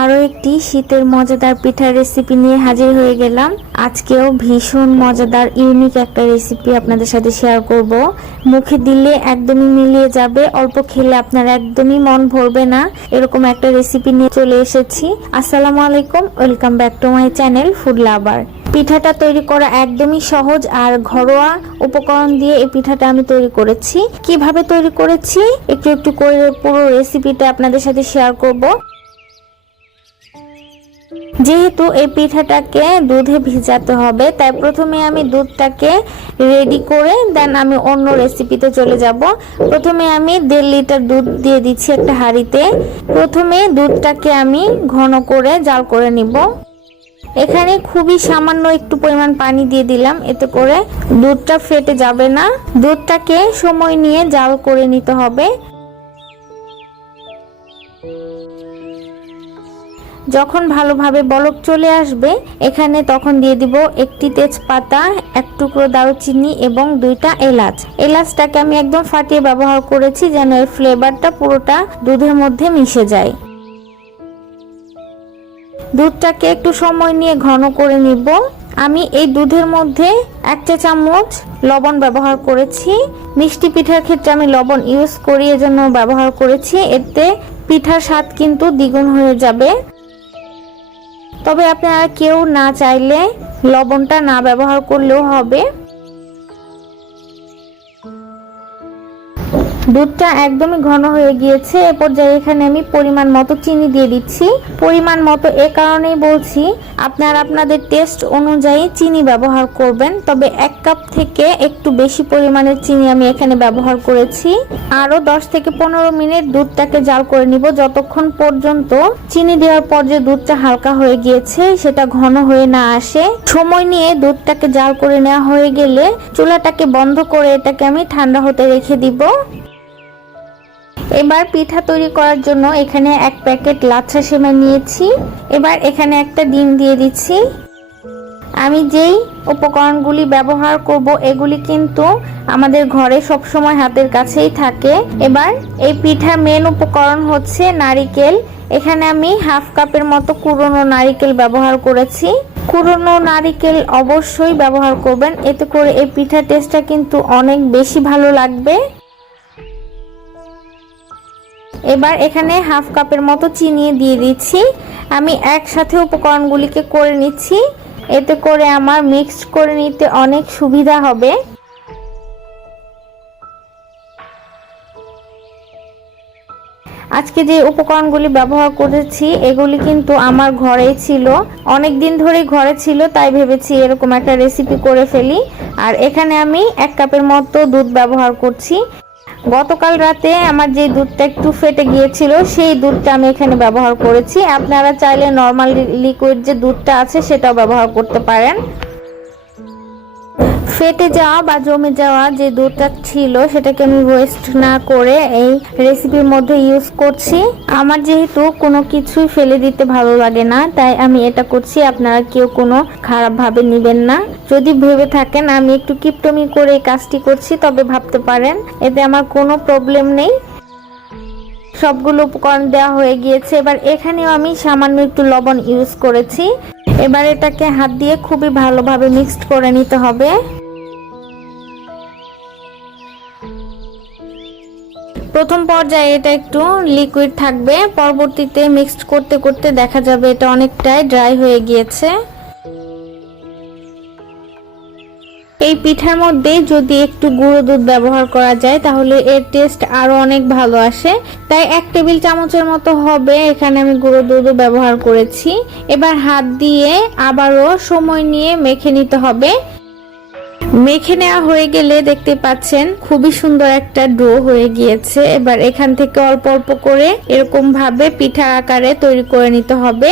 আরও একটি শীতের মজাদার পিঠার রেসিপি নিয়ে হাজির হয়ে গেলাম। আজকেও ভীষণ মজাদার ইউনিক একটা রেসিপি আপনাদের সাথে শেয়ার করব। মুখে দিলে একদমই মিলিয়ে যাবে, অল্প খেলে আপনার একদমই মন ভরবে না। এরকম একটা রেসিপি নিয়ে চলে এসেছি। আসসালামু আলাইকুম welcome back to my channel food lover পিঠাটা তৈরি করা একদমই সহজ আর ঘরোয়া উপকরণ দিয়ে এই পিঠাটা আমি তৈরি করেছি। কীভাবে তৈরি করেছি? একটু একটু করে পুরো রেসিপিটা আপনাদের সাথে শেয়ার করব। যেহেতু এই পিঠাটাকে দুধে ভিজাতে হবে, তাই প্রথমে আমি দুধটাকে রেডি করে দেন আমি অন্য রেসিপিতে চলে যাব। প্রথমে আমি দেড় লিটার দুধ দিয়ে দিচ্ছি একটা হাঁড়িতে। প্রথমে দুধটাকে আমি ঘন করে জাল করে নিব। এখানে খুবই সামান্য একটু পরিমাণ পানি দিয়ে দিলাম, এতে করে দুধটা ফেটে যাবে না। দুধটাকে সময় নিয়ে জাল করে নিতে হবে। যখন ভালোভাবে বলক চলে আসবে, এখানে তখন দিয়ে দিব একটি তেজপাতা, এক টুকরো দারুচিনি এবং দুইটা এলাচ। এলাচটাকে আমি একদম ফাটিয়ে ব্যবহার করেছি যেন এর ফ্লেভারটা পুরোটা দুধের মধ্যে মিশে যায়। দুধটাকে একটু সময় নিয়ে ঘন করে নিব। আমি এই দুধের মধ্যে এক চা চামচ লবণ ব্যবহার করেছি। মিষ্টি পিঠার ক্ষেত্রে আমি লবণ ইউজ করি এজন্য ব্যবহার করেছি। এতে পিঠার স্বাদ কিন্তু দ্বিগুণ হয়ে যাবে। তবে আপনারা কেউ না চাইলে লবণটা না ব্যবহার করলেও হবে। দুধটা একদমই ঘন হয়ে গিয়েছে। এ পর্যায়ে এখানে আমি পরিমাণ মতো চিনি দিয়ে দিচ্ছি। পরিমাণ মতো এ কারণেই বলছি, আপনারা আপনাদের টেস্ট অনুযায়ী চিনি ব্যবহার করবেন। তবে এক কাপ থেকে একটু বেশি পরিমাণের চিনি আমি এখানে ব্যবহার করেছি। আরও দশ থেকে পনেরো মিনিট দুধটাকে জাল করে নিব। যতক্ষণ পর্যন্ত চিনি দেওয়ার পর যে দুধটা হালকা হয়ে গিয়েছে, সেটা ঘন হয়ে না আসে। সময় নিয়ে দুধটাকে জাল করে নেওয়া হয়ে গেলে চুলাটাকে বন্ধ করে এটাকে আমি ঠান্ডা হতে রেখে দিব। এবার পিঠা তৈরি করার জন্য এখানে এক প্যাকেট লাচ্ছা সেমাই নিয়েছি। এবার এখানে একটা ডিম দিয়ে দিচ্ছি। আমি যেই উপকরণগুলি ব্যবহার করব, এগুলি কিন্তু আমাদের ঘরে সবসময় হাতের কাছেই থাকে। এবার এই পিঠার মেন উপকরণ হচ্ছে নারিকেল। এখানে আমি হাফ কাপের মতো কুরনো নারিকেল ব্যবহার করেছি। কুরনো নারিকেল অবশ্যই ব্যবহার করবেন। এতে করে এই পিঠা টেস্টটা কিন্তু অনেক বেশি ভালো লাগবে। এবার এখানে হাফ কাপের মতো চিনি দিয়ে দিচ্ছি। আমি একসাথে উপকরণগুলিকে করে নিচ্ছি। এতে করে আমার মিক্সড করে নিতে অনেক সুবিধা হবে। আজকে যে উপকরণগুলি ব্যবহার করেছি, এগুলি কিন্তু আমার ঘরেই ছিল। অনেক দিন ধরে ঘরে ছিল, তাই ভেবেছি এরকম একটা রেসিপি করে ফেলি। আর এখানে আমি এক কাপের মতো দুধ ব্যবহার করছি। গতকাল রাতে আমার যে দুধটা একটু ফেটে গিয়েছিল, সেই দুধটা আমি এখানে ব্যবহার করেছি। আপনারা চাইলে নর্মাল লিকুইড যে দুধটা আছে, সেটাও ব্যবহার করতে পারেন। ফেটে যাওয়া বা জমে যাওয়া যে দুধটা ছিল, সেটাকে আমি ওয়েস্ট না করে এই রেসিপির মধ্যে ইউজ করছি। আমার যেহেতু কোনো কিছুই ফেলে দিতে ভালো লাগে না, তাই আমি এটা করছি। আপনারা কেউ কোনো খারাপ ভাবে নেবেন না। যদি ভেবে থাকেন, আমি একটু কিপটমি করে এই কাজটি করছি, তবে ভাবতে পারেন, এতে আমার কোনো প্রবলেম নেই। সবগুলো উপকরণ দেওয়া হয়ে গিয়েছে। এবার এখানেও আমি সামান্য একটু লবণ ইউজ করেছি। এবার এটাকে হাত দিয়ে খুবই ভালোভাবে মিক্সড করে নিতে হবে। প্রথম পর্যায়ে এটা একটু লিকুইড থাকবে, পরবর্তীতে মিক্সড করতে করতে দেখা যাবে এটা অনেকটাই ড্রাই হয়ে গিয়েছে। এই পিঠার মধ্যে যদি একটু গুঁড়ো দুধ ব্যবহার করা যায়, তাহলে এর টেস্ট আরও অনেক ভালো আসে। তাই এক টেবিল চামচের মতো হবে, এখানে আমি গুঁড়ো দুধও ব্যবহার করেছি। এবার হাত দিয়ে আবারও সময় নিয়ে মেখে নিতে হবে। মেখে নেওয়া হয়ে গেলে দেখতে পাচ্ছেন, খুবই সুন্দর একটা ডো হয়ে গিয়েছে। এবার এখান থেকে অল্প অল্প করে এরকম ভাবে পিঠা আকারে তৈরি করে নিতে হবে।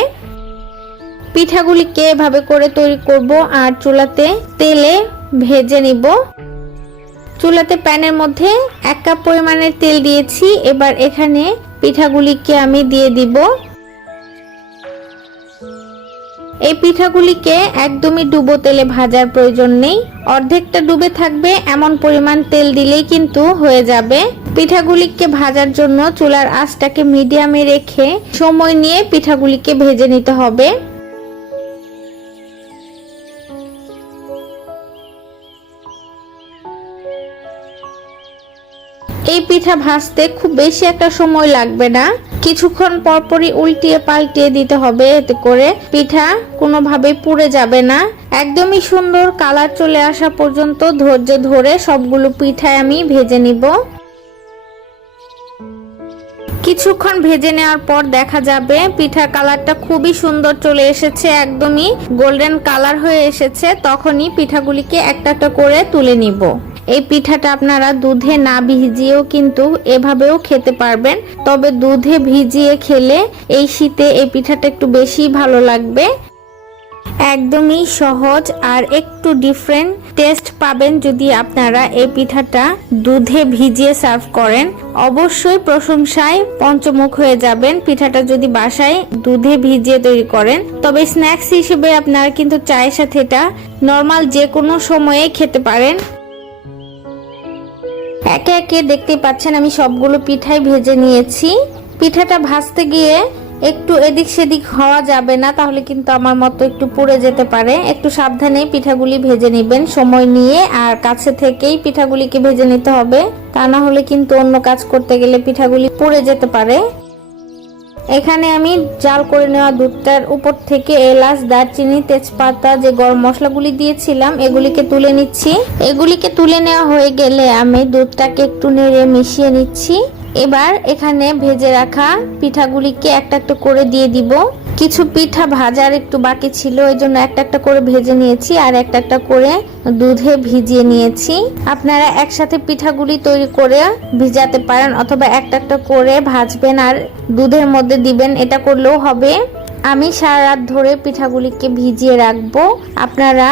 পিঠাগুলিকে এভাবে করে তৈরি করব, আর চুলাতে তেলে ভেজে নিব। চুলাতে প্যানের মধ্যে এক কাপ পরিমাণের তেল দিয়েছি। এবার এখানে পিঠাগুলিকে আমি দিয়ে দিব। এই পিঠাগুলিকে একদমই ডুবো তেলে ভাজার প্রয়োজন নেই। অর্ধেকটা ডুবে থাকবে, এমন পরিমাণ তেল দিলেই কিন্তু হয়ে যাবে। পিঠাগুলিকে ভাজার জন্য চুলার আঁচটাকে মিডিয়ামে রেখে সময় নিয়ে পিঠাগুলিকে ভেজে নিতে হবে। এই পিঠা ভাজতে খুব বেশি একটা সময় লাগবে না। কিছুক্ষণ পরপরই উল্টিয়ে পাল্টিয়ে দিতে হবে এতে করে পিঠা কোনোভাবেই পুড়ে যাবে না। একদমই সুন্দর কালার চলে আসা পর্যন্ত ধৈর্য ধরে সবগুলো পিঠায় আমি ভেজে নিব। কিছুক্ষণ ভেজে নেওয়ার পর দেখা যাবে পিঠার কালারটা খুবই সুন্দর চলে এসেছে, একদমই গোল্ডেন কালার হয়ে এসেছে। তখনই পিঠাগুলিকে একটা একটা করে তুলে নিব। এই পিঠাটা আপনারা দুধে না ভিজিয়েও কিন্তু এভাবেও খেতে পারবেন। তবে দুধে ভিজিয়ে খেলে এই শীতে এই পিঠাটা একটু বেশি ভালো লাগবে। একদমই সহজ আর একটু ডিফারেন্ট টেস্ট পাবেন যদি আপনারা এই পিঠাটা দুধে ভিজিয়ে সার্ভ করেন। অবশ্যই প্রশংসায় পঞ্চমুখ হয়ে যাবেন। পিঠাটা যদি বাসায় দুধে ভিজিয়ে তৈরি করেন। তবে স্ন্যাক্স হিসেবে আপনারা কিন্তু চায়ের সাথে এটা নর্মাল যে কোনো সময়ে খেতে পারেন। একে একে দেখতে পাচ্ছেন আমি সবগুলো পিঠাই ভেজে নিয়েছি। পিঠাটা ভাজতে গিয়ে একটু এদিক সেদিক হওয়া যাবে না, তাহলে কিন্তু আমার মতো একটু পুড়ে যেতে পারে। একটু সাবধানে পিঠাগুলি ভেজে নেবেন। সময় নিয়ে আর কাছে থেকেই পিঠাগুলিকে ভেজে নিতে হবে। তা না হলে কিন্তু অন্য কাজ করতে গেলে পিঠাগুলি পুড়ে যেতে পারে। এখানে আমি জাল করে নেওয়া দুধটার উপর থেকে এলাচ, দারচিনি, তেজপাতা যে গরম মশলাগুলি দিয়েছিলাম, এগুলিকে তুলে নিচ্ছি। এগুলিকে তুলে নেওয়া হয়ে গেলে আমি দুধটাকে একটু নেড়ে মিশিয়ে নিচ্ছি। এবার এখানে ভেজে রাখা পিঠাগুলিকে একটা একটা করে দিয়ে দিব। কিছু পিঠা ভাজার একটু বাকি ছিল, ওই জন্য একটা একটা করে ভেজে নিয়েছি আর একটা একটা করে দুধে ভিজিয়ে নিয়েছি। আপনারা একসাথে পিঠাগুলি তৈরি করে ভিজাতে পারেন অথবা একটা একটা করে ভাজবেন আর দুধের মধ্যে দিবেন, এটা করলেও হবে। আমি সারা রাত ধরে পিঠাগুলিকে ভিজিয়ে রাখব। আপনারা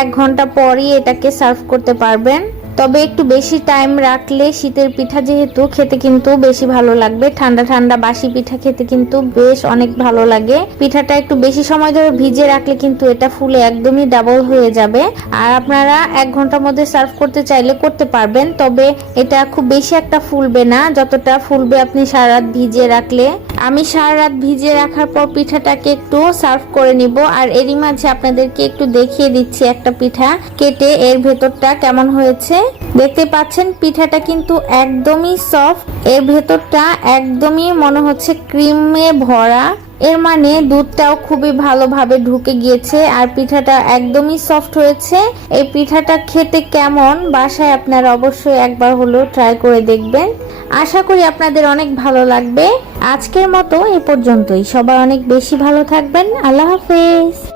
এক ঘণ্টা পরই এটাকে সার্ভ করতে পারবেন। তবে একটু বেশি টাইম রাখলে শীতের পিঠা যেহেতু খেতে কিন্তু বেশি ভালো লাগবে। ঠান্ডা ঠান্ডা বাসি পিঠা খেতে কিন্তু বেশ অনেক ভালো লাগে। পিঠাটা একটু বেশি সময় ধরে ভিজে রাখলে কিন্তু এটা ফুলে একদমই ডাবল হয়ে যাবে। আর আপনারা এক ঘণ্টার মধ্যে সার্ভ করতে চাইলে করতে পারবেন। তবে এটা খুব বেশি একটা ফুলবে না। যতটা ফুলবে আপনি সারা রাত ভিজিয়ে রাখলে আমি সারা রাত ভিজিয়ে রাখার পর পিঠাটাকে একটু সার্ভ করে নিব। আর এরই মাঝে আপনাদেরকে একটু দেখিয়ে দিচ্ছি একটা পিঠা কেটে এর ভেতরটা কেমন হয়েছে। দেখতে পাচ্ছেন, পিঠাটা কিন্তু একদমই সফট এর ভেতরটা একদমই মনে হচ্ছে ক্রিমে ভরা। এর মানে দুধটাও খুবই ভালোভাবে ঢুকে গিয়েছে আর পিঠাটা একদমই সফট হয়েছে। এই পিঠাটা খেতে কেমন বাসায় আপনারা অবশ্যই একবার হলেও ট্রাই করে দেখবেন। আশা করি আপনাদের অনেক ভালো লাগবে। আজকের মতো এ পর্যন্তই। সবাই অনেক বেশি ভালো থাকবেন। আল্লাহ হাফেজ।